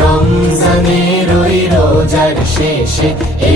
রমজানের ওই রোজার শেষে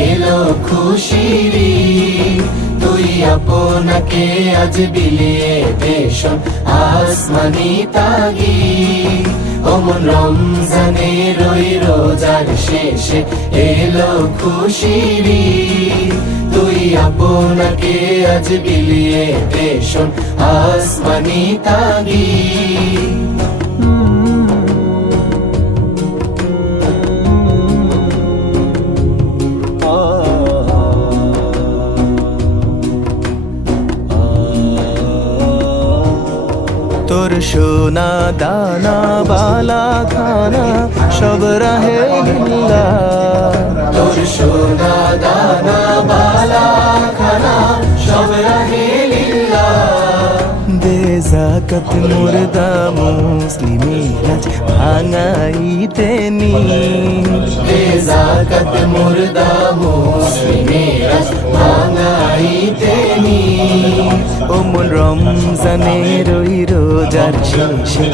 এলো খুশির ঈদ, তুই আপনাকে আজ বিলিয়ে দেশন আসমানি তাগিদ। ওমন রমজানের ওই রোজার শেষে এলো খুশির ঈদ, তুই আপনাকে আজ বিলিয়ে দেশন আসমানি তাগিদ। তোর সোনা দানা বালা খানা সব রাহে লিল্লাহ, তোর সোনা দানা বালা খানা সব রাহে লিল্লাহ। দে যাকাত মুর্দা মুসলিমেরা ভাঙাইতে নি, দে যাকাত মুর্দা মুসলিমেরা ভাঙাইতে নি। ওমন রমজানের ওই রোজার শেষে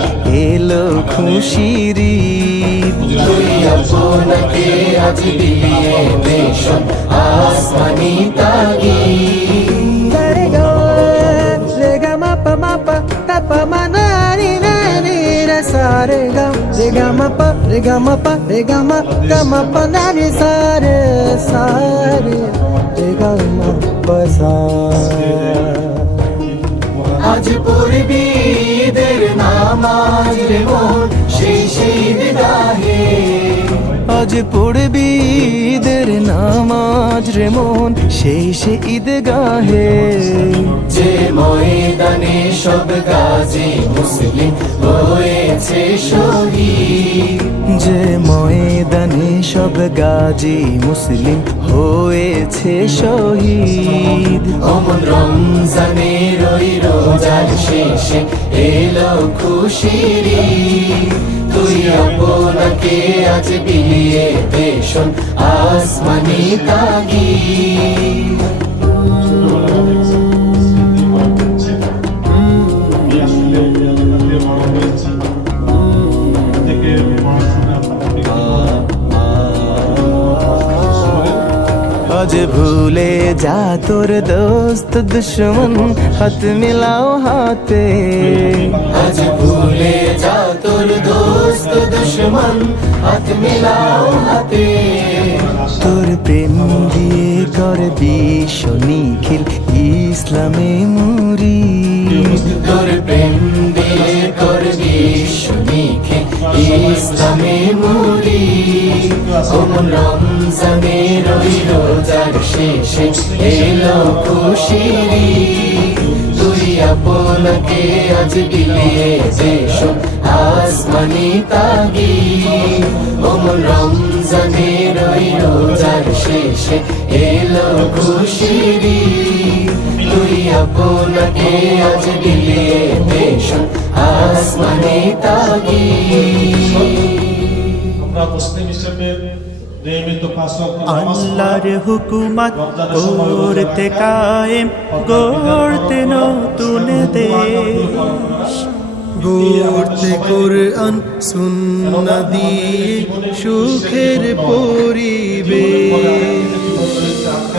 এলো খুশির ঈদ, তুই আপনাকে আজ বিলিয়ে দেশন আসমানি তাগিদ। রে গা মা পা মা না রে না রে রে সা রে গা মা পা রে গা মা পা রে গা মা পা না রে সা রে গা মা পা সা। আজ পড়বি ঈদের নামাজ রে মন সেই ঈদগাহে, আজ পড়বি ঈদের নামাজ রে মন সেই ঈদগাহে। যে ময়দানে সব গাজী মুসলিম হয়েছে শহীদ, যে ময়দানে সব গাজী মুসলিম হয়েছে শহীদ। ওমন রমজানের ওই রোজার শেষে এলো খুশির ঈদ, তুই আপনাকে আজ বিলিয়ে দেশন আসমানি তাগিদ। আজ ভুলে যা তোর দোস্ত দুশ্মন হাত মিলাও হাতে, আজ ভুলে যা তোর দোস্ত দুশ্মন হাত মিলাও হাতে। তোর প্রেম দিয়ে কর বিশ্ব নিখিল ইসলামে মুরিদ, তোর প্রেম দিয়ে কর বিশ্ব নিখিল ইসলামে মুরিদ। ওমন রমজানের ওই রোজার শেষে এলো খুশির ঈদ, তুই আপনাকে আজ বিলিয়ে দেশন আসমানি তাগিদ। ওমন রমজানের ওই রোজার শেষে এলো খুশির ঈদ, তুই আপনাকে আজ বিলিয়ে দেশন আসমানি তাগিদ। আমরা মুসলিম হিসেবে নিয়মিত 5 ওয়াক্ত নামাজ আল্লাহর হুকুমত করতে কায়েম গড়তে নতুন দেশ, গড়তে কোরআন সুন্নাহ দিয়ে সুখের পরিবেশ।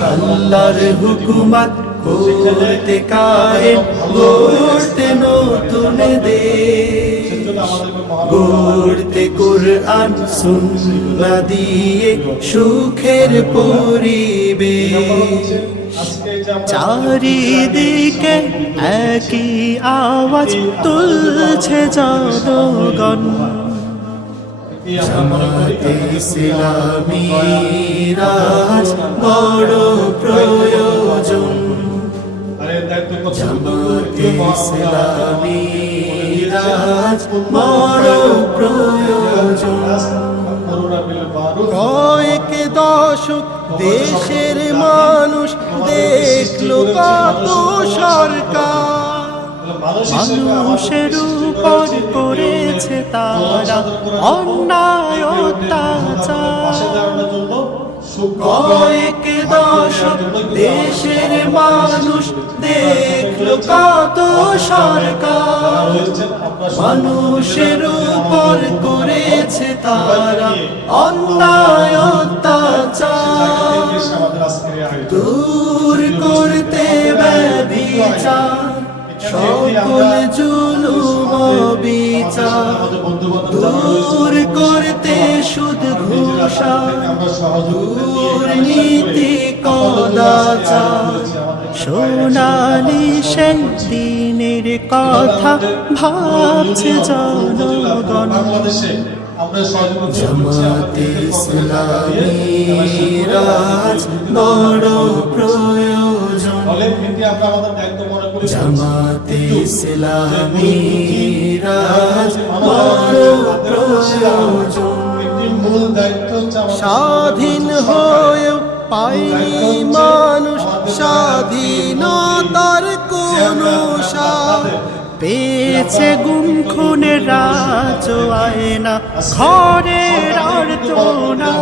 আল্লাহর হুকুমত করতে কায়েম গড়তে নতুন দেশ, গড়তে কোরআন সুন্নাহ দিয়ে সুখের পরিবেশ। চারিদিকে একই আওয়াজ তুলছে জনগণ, জামাতে ইসলামী রাজ বড় প্রয়োজন, জামাতে ইসলামী রাজ বড় প্রয়োজন। কয়েক দল দশক দেশের মানুষ দেখলো কত সরকার মানুষের উপর করেছে তারা অন্যায় অত্যাচার কয়েক দশক দেশের মানুষ দেখলো কত সরকার মানুষের উপর করেছে তারা অন্যায় অত্যাচার দূর করতে ব্যভিচার সকল জুলুম বিচার দূর করতে সুদ ঘোষা দুর্নীতি কদাচার সোনালি সেই দিনের কথা ভাবছে জনগণ জামাতে ইসলামী রাজ বড় প্রয়োজন জামাতে ইসলামী রাজ বড় প্রয়োজন স্বাধীন হয়েও পায়নি মানুষ স্বাধীনতার কোনো স্বাদ পেয়েছে গুম খুনের রাজ আয়না ঘরের আর্তনা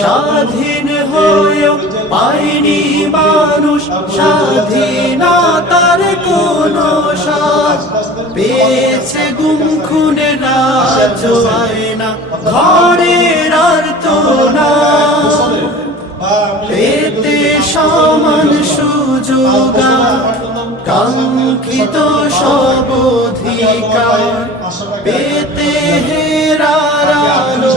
স্বাধীন হয়েও পায়নি মানুষ স্বাধীনতার কোনো স্বাদ পেয়েছে গুম খুনের রাজ আয়না ঘরের আর্তনা পেতে সমান সুযোগ কাঙ্ক্ষিত সব অধিকার পেতে হেরার আলো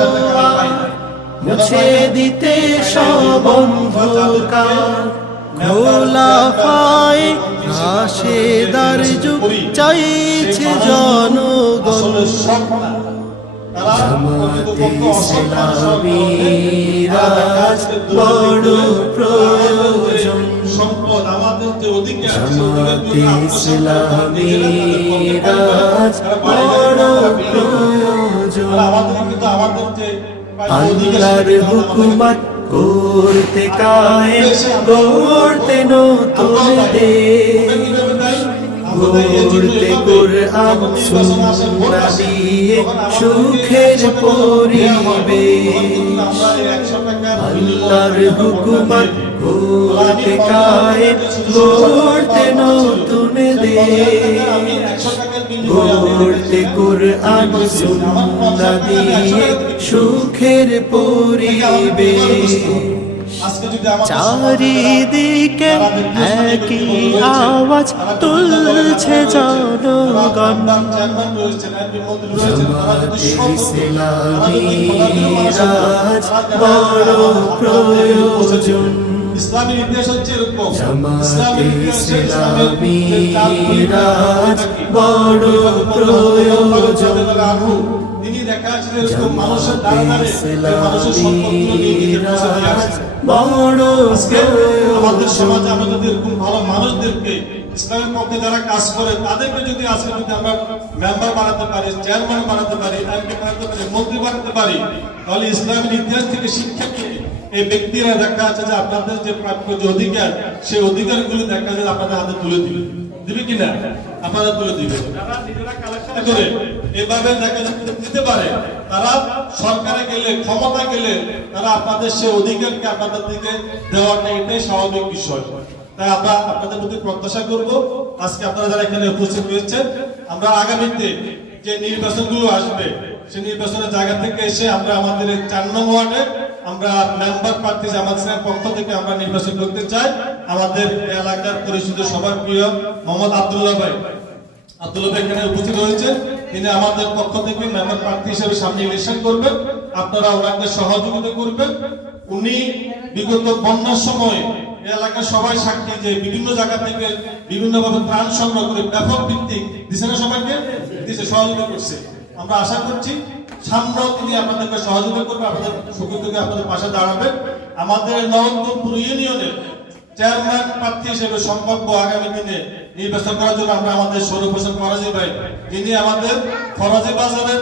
মুছে দিতে সব অন্ধকার খোলাফায়ে রাশেদার যুগ চাইছে জনগণ জামাতে ইসলামী রাজ বড় প্রয়োজন জামাতে ইসলামী রাজ বড় প্রয়োজন আল্লাহর হুকুমত করতে কায়েম গড়তে নতুন দেশ গড়তে কুরআন সুন্নাহ দিয়ে সুখের পরিবেশ আল্লাহর হুকুমত করতে কায়েম গড়তে নতুন দেশ গড়তে কুরআন সুন্নাহ দিয়ে সুখের পরিবেশ চারিদিকে একই আওয়াজ তুলছে জনগণ জামাতে ইসলামী রাজ বড় প্রয়োজন ইসলামের ইতিহাস হচ্ছে এরকম জামাতে ইসলামী রাজ বড় প্রয়োজন তিনি দেখা যাচ্ছে এরকম মানুষের দ্বারা মানুষের বড় আমাদের সমাজে আমরা যদি এরকম ভালো মানুষদেরকে ইসলামের পক্ষে যারা কাজ করে তাদেরকে যদি আজকে যদি আমরা মেম্বার বানাতে পারি চেয়ারম্যান বানাতে পারি এমপি বানাতে পারি মন্ত্রী বানাতে পারি তাহলে ইসলামের ইতিহাস থেকে শিক্ষা পেয়ে এই ব্যক্তিরা দেখা যাচ্ছে যে আপনাদের যে প্রাপ্য যে অধিকার সেই অধিকারগুলো দেখা যায় আপনাদের হাতে তুলে দিবে কিনা আপনারা তুলে দিবে তারা নিজেরা কালেকশন করে এভাবে দেখা দিতে পারে তারা সরকারে গেলে ক্ষমতা গেলে তারা আপনাদের সেই অধিকারকে আপনাদের দিকে দেওয়াটা এটাই স্বাভাবিক বিষয় তাই আমরা আপনাদের প্রতি প্রত্যাশা করব আজকে আপনারা যারা এখানে উপস্থিত হয়েছেন আমরা আগামীতে যে নির্বাচনগুলো আসবে সেই নির্বাচনের জায়গা থেকে এসে আমরা আমাদের ৪ নং ওয়ার্ডে আমরা মেম্বার প্রার্থী জামাত ইসলামের পক্ষ থেকে আমরা নির্বাচন করতে চাই আমাদের এলাকার পরিচিত সবার প্রিয় মোহাম্মদ আব্দুল্লাহ ভাই এখানে উপস্থিত হয়েছেন তিনি আমাদের পক্ষ থেকে মেম্বার প্রার্থী হিসেবে সামনে ইলেকশন করবেন আপনারা ওনাকে সহযোগিতা করবেন উনি বিগত বন্যার সময় এলাকার সবাই সাক্ষী যে বিভিন্ন জায়গা থেকে বিভিন্ন ভাবে ত্রাণ সংগ্রহ করে ব্যাপক ভিত্তিক দিছে না সবাইকে দিছে সহযোগিতা করছে আমরা আশা করছি সামনেও তিনি আপনাদেরকে সহযোগিতা করবে আপনাদের সুখ থেকে আপনাদের পাশে দাঁড়াবেন আমাদের নবরঙ্গপুর ইউনিয়নের চেয়ারম্যান প্রার্থী হিসেবে সম্ভাব্য আগামী দিনে নির্বাচন করার জন্য আমরা আমাদের সৌরভ হোসেন ফরাজি ভাই যিনি আমাদের ফরাজি বাজারের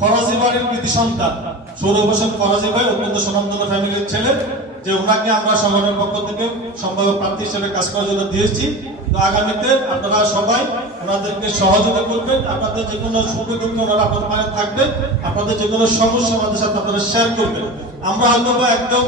ফরাজি বাড়ির কৃতি সন্তান সৌরভ হোসেন ফরাজি ভাই অত্যন্ত সুনামধন্য ফ্যামিলির ছেলে, যে ওনাকে আমরা সংগঠনের পক্ষ থেকে সম্ভাব্য প্রার্থী হিসেবে কাজ করার জন্য দিয়েছি। তো আগামীতে আপনারা সবাই ওনাদেরকে সহযোগিতা করবেন, আপনাদের যে কোনো সুখ দুঃখ ওনারা আপনাদের পাশে থাকবেন, আপনাদের যে কোনো সমস্যা আমাদের সাথে আপনারা শেয়ার করবেন। আমরা হয়তো বা একদম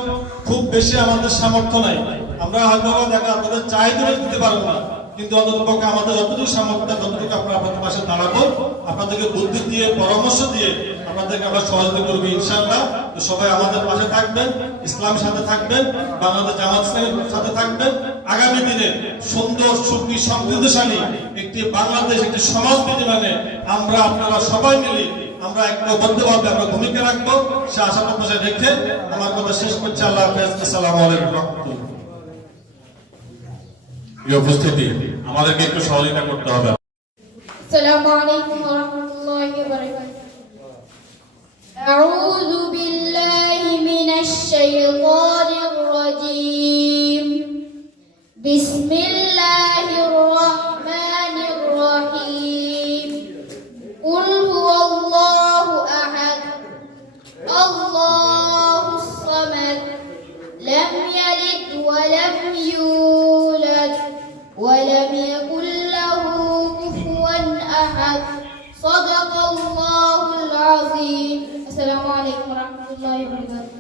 খুব বেশি আমাদের সামর্থ্য নাই, আমরা হয়তো বা দেখা আপনাদের চাহিদা দিতে পারবো না, কিন্তু অন্ততপক্ষে আমাদের যতটুকু সামর্থ্য ততটুকু আমরা আপনাদের পাশে দাঁড়াবো, আপনাদেরকে বুদ্ধি দিয়ে পরামর্শ দিয়ে আপনাদেরকে আমরা সহযোগিতা করবো ইনশাআল্লাহ। তো সবাই আমাদের পাশে থাকবেন, ইসলামের সাথে থাকবেন, বাংলাদেশ জামাত ইসলামের সাথে থাকবেন। আগামী দিনে সুন্দর সুখী সমৃদ্ধশালী একটি বাংলাদেশ, একটি সমাজ নির্মাণে আমরা আপনারা সবাই মিলে আমরা ঐক্যবদ্ধভাবে আমরা ভূমিকা রাখবো, সে আশা প্রত্যাশা রেখে আমার কথা শেষ করছি। আল্লাহ হাফেজ। আসসালামু আলাইকুম ওয়া রাহমাতুল্লাহ। এই উপস্থিতি আমাদেরকে একটু সহযোগিতা করতে হবে। السلام عليكم ورحمة الله وبركاته. أعوذ بالله من الشيطان الرجيم. بسم الله الرحمن الرحيم. قل هو الله أحد الله الصمد لم يلد ولم يولد ولم يكن له كفوا أحد. صدق الله العظيم. السلام عليكم ورحمة الله وبركاته.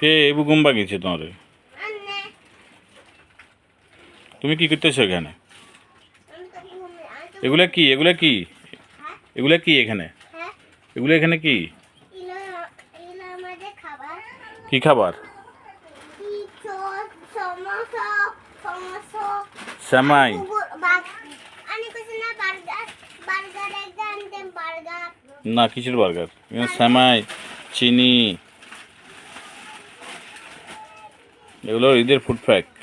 কে এবু গুম্বা গেছে তোমার? তুমি কি করতেছো এখানে? এগুলা কি এগুলা কি এগুলা কি এখানে? এগুলো এখানে কি কি খাবার? সেমাই না, কিসের বার্গার? সেমাই, চিনি, এগুলো ঈদের ফুড ফ্যাক্ট।